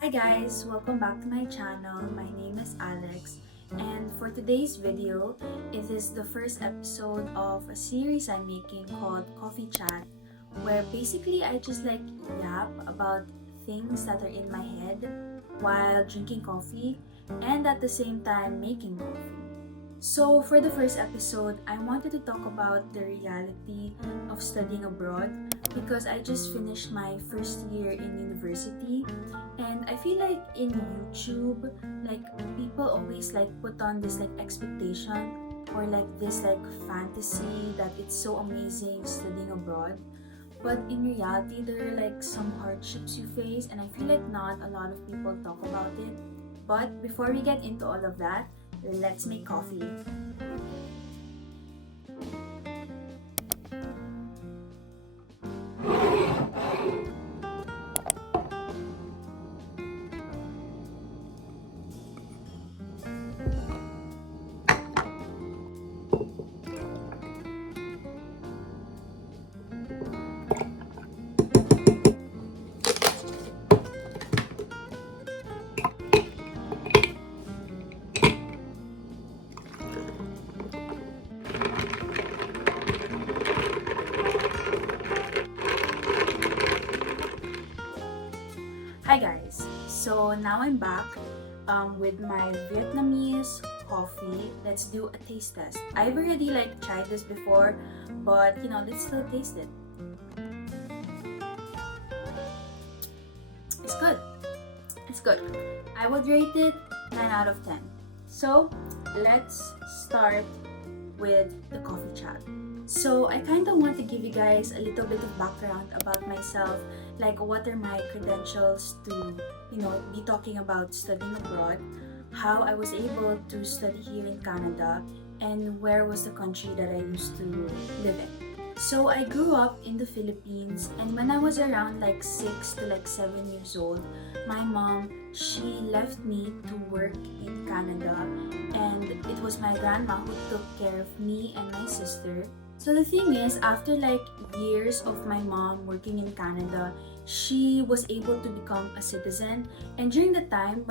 Hi guys, welcome back to my channel. My name is Alex, and for today's video, it is the first episode of a series I'm making called Coffee Chat, where basically I just yap about things that are in my head while drinking coffee and at the same time making coffee. So, for the first episode, I wanted to talk about the reality of studying abroad because I just finished my first year in university, and I feel like in YouTube, people always put on this expectation or this fantasy that it's so amazing studying abroad. But in reality, there are some hardships you face, and I feel like not a lot of people talk about it. But before we get into all of that, let's make coffee. Hi guys, so now I'm back with my Vietnamese coffee. Let's do a taste test. I've already tried this before, but let's still taste it. It's good. It's good. I would rate it 9 out of 10. So let's start with the coffee chat. So I kind of want to give you guys a little bit of background about myself, like what are my credentials to, be talking about studying abroad, how I was able to study here in Canada, and where was the country that I used to live in. So I grew up in the Philippines, and when I was around 6 to 7 years old, my mom, she left me to work in Canada, and it was my grandma who took care of me and my sister. So the thing is, after years of my mom working in Canada, she was able to become a citizen. And during the time,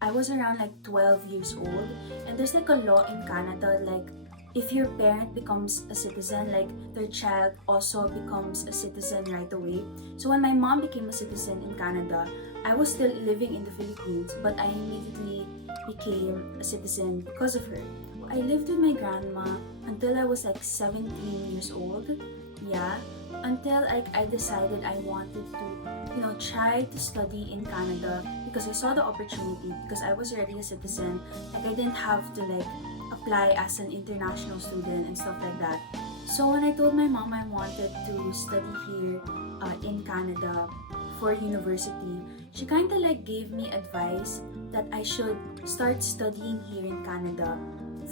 I was around 12 years old, and there's a law in Canada, if your parent becomes a citizen, their child also becomes a citizen right away. So when my mom became a citizen in Canada, I was still living in the Philippines, but I immediately became a citizen because of her. I lived with my grandma until I was 17 years old. Yeah, until I decided I wanted to, try to study in Canada because I saw the opportunity because I was already a citizen. I didn't have to apply as an international student and stuff like that. So when I told my mom I wanted to study here in Canada for university, she kind of gave me advice that I should start studying here in Canada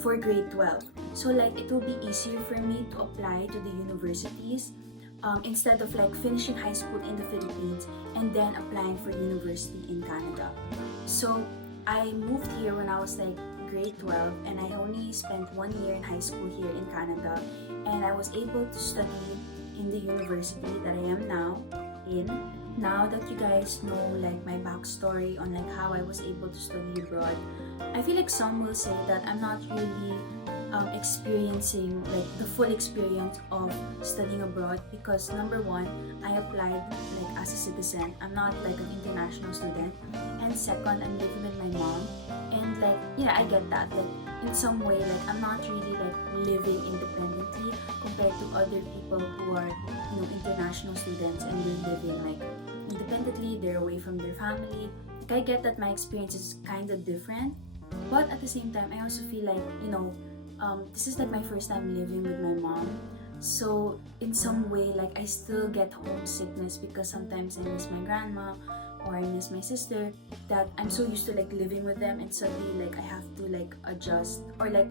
for grade 12. So it will be easier for me to apply to the universities instead of finishing high school in the Philippines and then applying for university in Canada. So I moved here when I was grade 12, and I only spent 1 year in high school here in Canada, and I was able to study in the university that I am now in. Now that you guys know my backstory on how I was able to study abroad, I feel some will say that I'm not really experiencing the full experience of studying abroad because number one, I applied as a citizen. I'm not an international student, and second, I'm living with my mom, and yeah, I get that in some way I'm not really living independently compared to other people who are international students and they're living independently. They're away from their family. I get that my experience is kind of different, but at the same time I also feel this is my first time living with my mom. So in some way I still get homesickness because sometimes I miss my grandma or I miss my sister, that I'm so used to living with them, and suddenly I have to adjust or get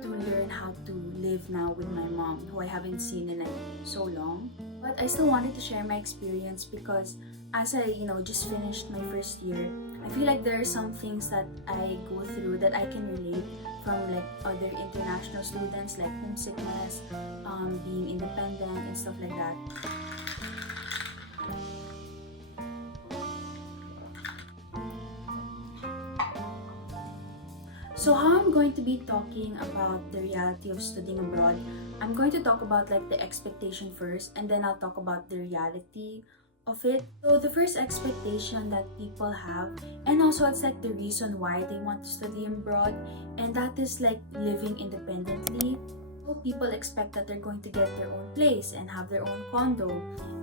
to learn how to live now with my mom who I haven't seen in so long. But I still wanted to share my experience because as I just finished my first year, I feel there are some things that I go through that I can relate from other international students, homesickness, being independent and stuff like that. So how I'm going to be talking about the reality of studying abroad, I'm going to talk about like the expectation first, and then I'll talk about the reality of it. So the first expectation that people have, and also it's like the reason why they want to study abroad, and that is like living independently. So people expect that they're going to get their own place and have their own condo,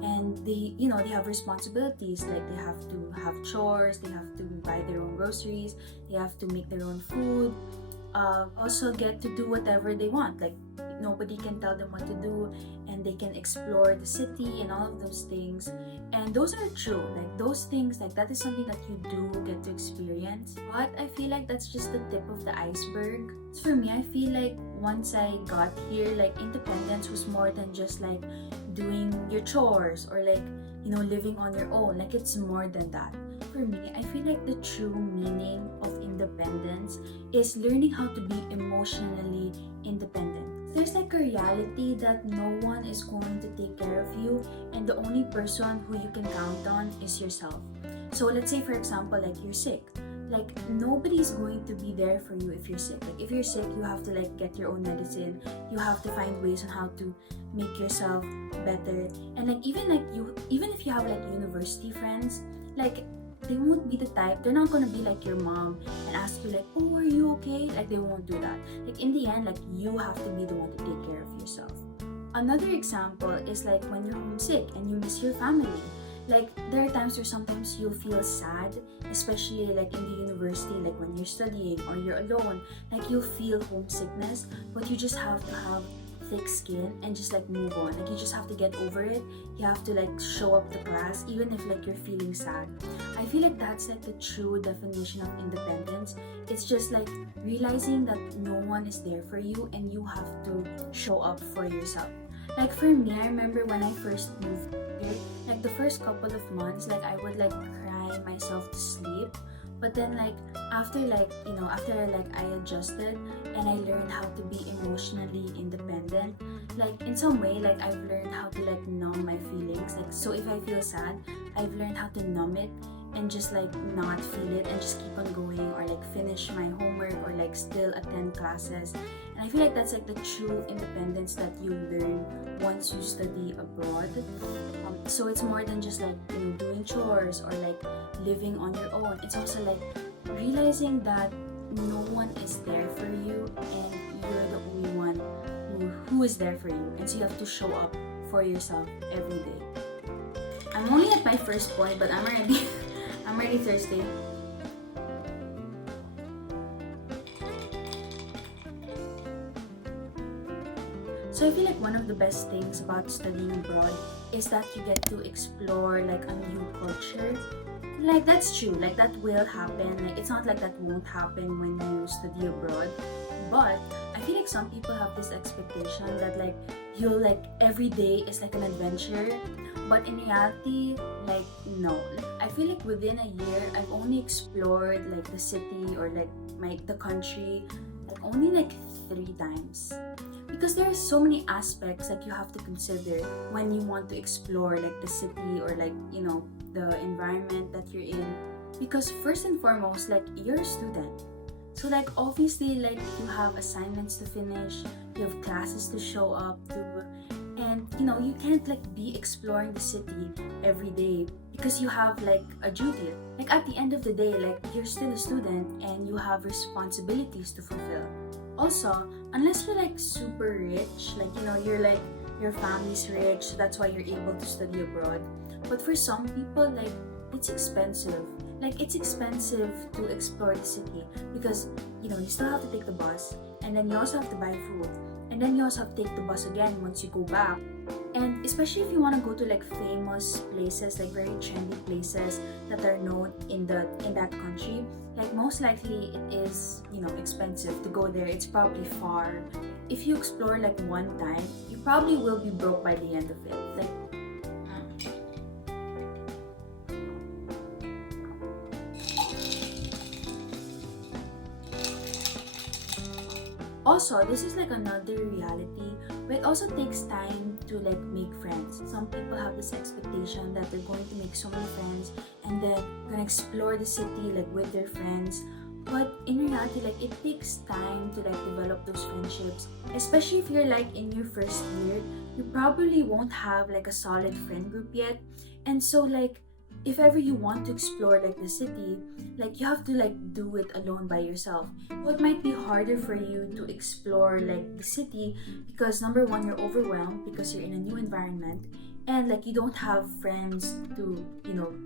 and they have responsibilities, like they have to have chores, they have to buy their own groceries, they have to make their own food, also get to do whatever they want, like nobody can tell them what to do, and they can explore the city and all of those things. And those are true, like those things, like that is something that you do get to experience, but I feel like that's just the tip of the iceberg. For me, I feel like once I got here, like independence was more than just like doing your chores or like living on your own. Like it's more than that. For me, I feel like the true meaning of independence is learning how to be emotionally independent. There's like a reality that no one is going to take care of you, and the only person who you can count on is yourself. So let's say, for example, like you're sick. Like nobody's going to be there for you if you're sick. Like if you're sick, you have to like get your own medicine. You have to find ways on how to make yourself better. And like even if you have like university friends, like they won't be the type, they're not gonna be like your mom and ask you like, oh, are you okay? Like they won't do that. Like in the end, like you have to be the one to take care of yourself. Another example is like when you're homesick and you miss your family. Like there are times where sometimes you'll feel sad, especially like in the university, like when you're studying or you're alone, like you'll feel homesickness, but you just have to have thick skin and just like move on. Like you just have to get over it. You have to like show up to class even if like you're feeling sad. I feel like that's like the true definition of independence. It's just like realizing that no one is there for you and you have to show up for yourself. Like for me, I remember when I first moved here, like the first couple of months, like I would like cry myself to sleep. But then like after I adjusted and I learned how to be emotionally independent, like in some way, like I've learned how to like numb my feelings. Like so if I feel sad, I've learned how to numb it and just like not feel it and just keep on going, or like finish my homework, or like still attend classes. And I feel like that's like the true independence that you learn once you study abroad. So it's more than just like doing chores or like living on your own. It's also like realizing that no one is there for you and you're the only one who is there for you, and so you have to show up for yourself every day. I'm only at my first point, but I'm already thirsty. So I feel like one of the best things about studying abroad is that you get to explore like a new culture. Like that's true, like that will happen. Like it's not like that won't happen when you study abroad. But I feel like some people have this expectation that like you'll like every day is like an adventure. But in reality, like no. I feel like within a year I've only explored like the city or like the country like only like 3 times. Because there are so many aspects like you have to consider when you want to explore like the city or like the environment that you're in. Because first and foremost, like you're a student, so like obviously like you have assignments to finish, you have classes to show up to, and you can't like be exploring the city every day because you have like a duty. Like at the end of the day, like you're still a student and you have responsibilities to fulfill. Also, unless you're like super rich, like you're like your family's rich, so that's why you're able to study abroad. But for some people, like it's expensive. Like it's expensive to explore the city because you still have to take the bus, and then you also have to buy food, and then you also have to take the bus again once you go back. And especially if you want to go to like famous places, like very trendy places that are known in that country, like most likely it is expensive to go there. It's probably far. If you explore like one time, you probably will be broke by the end of it. Like also, this is like another reality, but it also takes time to like make friends. Some people have this expectation that they're going to make so many friends and then gonna explore the city like with their friends. But in reality, like it takes time to like develop those friendships, especially if you're like in your first year. You probably won't have like a solid friend group yet, and so like if ever you want to explore like the city, like you have to like do it alone by yourself. So it might be harder for you to explore like the city because number one, you're overwhelmed because you're in a new environment, and like you don't have friends to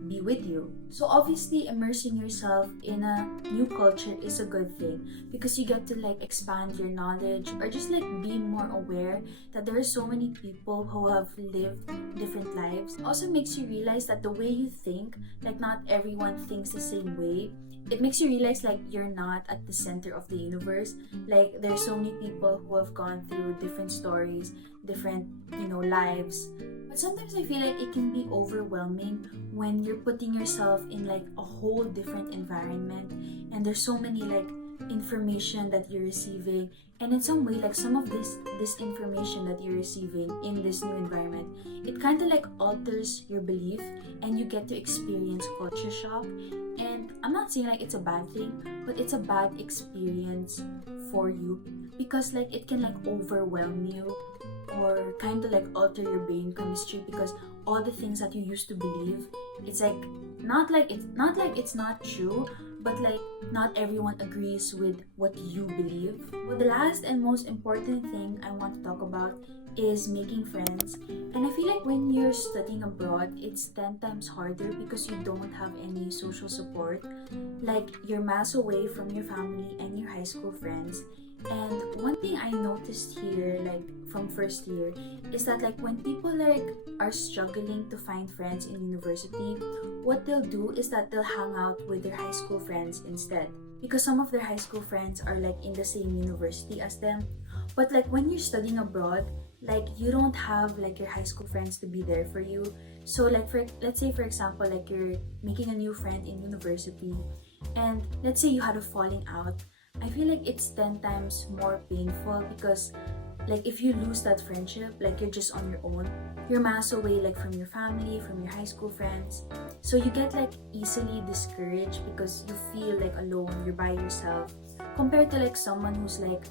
be with you. So obviously immersing yourself in a new culture is a good thing because you get to like expand your knowledge or just like be more aware that there are so many people who have lived different lives. Also makes you realize that the way you think, like not everyone thinks the same way. It makes you realize like you're not at the center of the universe. Like there's so many people who have gone through different stories, different lives. But sometimes I feel like it can be overwhelming when you're putting yourself in like a whole different environment, and there's so many like information that you're receiving, and in some way like some of this information that you're receiving in this new environment, it kind of like alters your belief, and you get to experience culture shock. And I'm not saying like it's a bad thing, but it's a bad experience for you because like it can like overwhelm you or kind of like alter your brain chemistry because all the things that you used to believe, it's like it's not true, but like not everyone agrees with what you believe. But the last and most important thing I want to talk about is making friends. And I feel like when you're studying abroad, it's 10 times harder because you don't have any social support. Like you're miles away from your family and your high school friends. And one thing I noticed here, like from first year, is that like when people like are struggling to find friends in university, what they'll do is that they'll hang out with their high school friends instead. Because some of their high school friends are like in the same university as them. But like when you're studying abroad, like you don't have like your high school friends to be there for you. So like let's say for example, like you're making a new friend in university, and let's say you had a falling out. I feel like it's 10 times more painful because like if you lose that friendship, like you're just on your own. You're miles away like from your family, from your high school friends. So you get like easily discouraged because you feel like alone, you're by yourself. Compared to like someone who's like,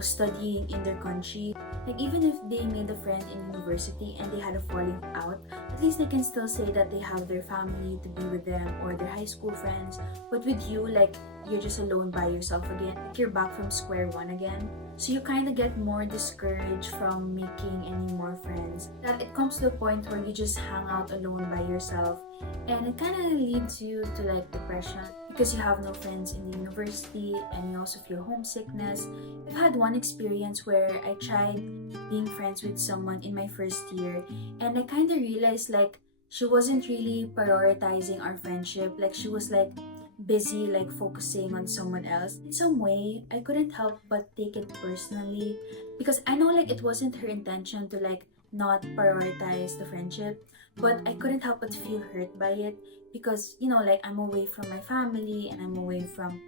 studying in their country. Like even if they made a friend in university and they had a falling out, at least they can still say that they have their family to be with them or their high school friends. But with you, like you're just alone by yourself again. Like you're back from square one again. So you kind of get more discouraged from making any more friends. That it comes to a point where you just hang out alone by yourself, and it kind of leads you to like depression because you have no friends in the university and you also feel homesickness. I've had one experience where I tried being friends with someone in my first year, and I kind of realized like she wasn't really prioritizing our friendship. Like she was like busy like focusing on someone else. In some way, I couldn't help but take it personally because I know like it wasn't her intention to like not prioritize the friendship, but I couldn't help but feel hurt by it because like I'm away from my family and I'm away from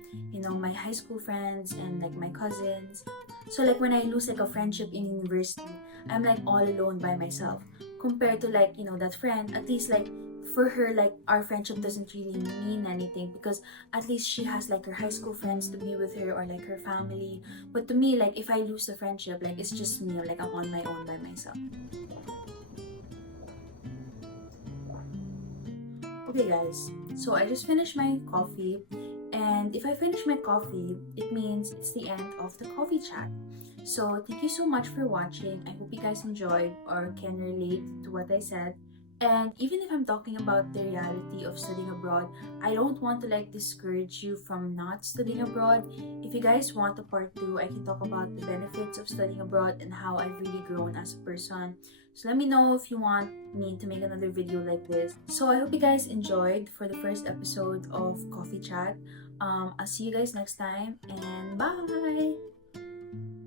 my high school friends and like my cousins. So like when I lose like a friendship in university, I'm like all alone by myself compared to like that friend. At least like for her, like our friendship doesn't really mean anything because at least she has like her high school friends to be with her or like her family. But to me, like if I lose the friendship, like it's just me, like I'm on my own by myself. Okay guys, so I just finished my coffee, and if I finish my coffee, it means it's the end of the coffee chat. So thank you so much for watching. I hope you guys enjoyed or can relate to what I said. And even if I'm talking about the reality of studying abroad, I don't want to like discourage you from not studying abroad. If you guys want a part 2, I can talk about the benefits of studying abroad and how I've really grown as a person. So let me know if you want me to make another video like this. So I hope you guys enjoyed for the first episode of Coffee Chat. I'll see you guys next time, and bye!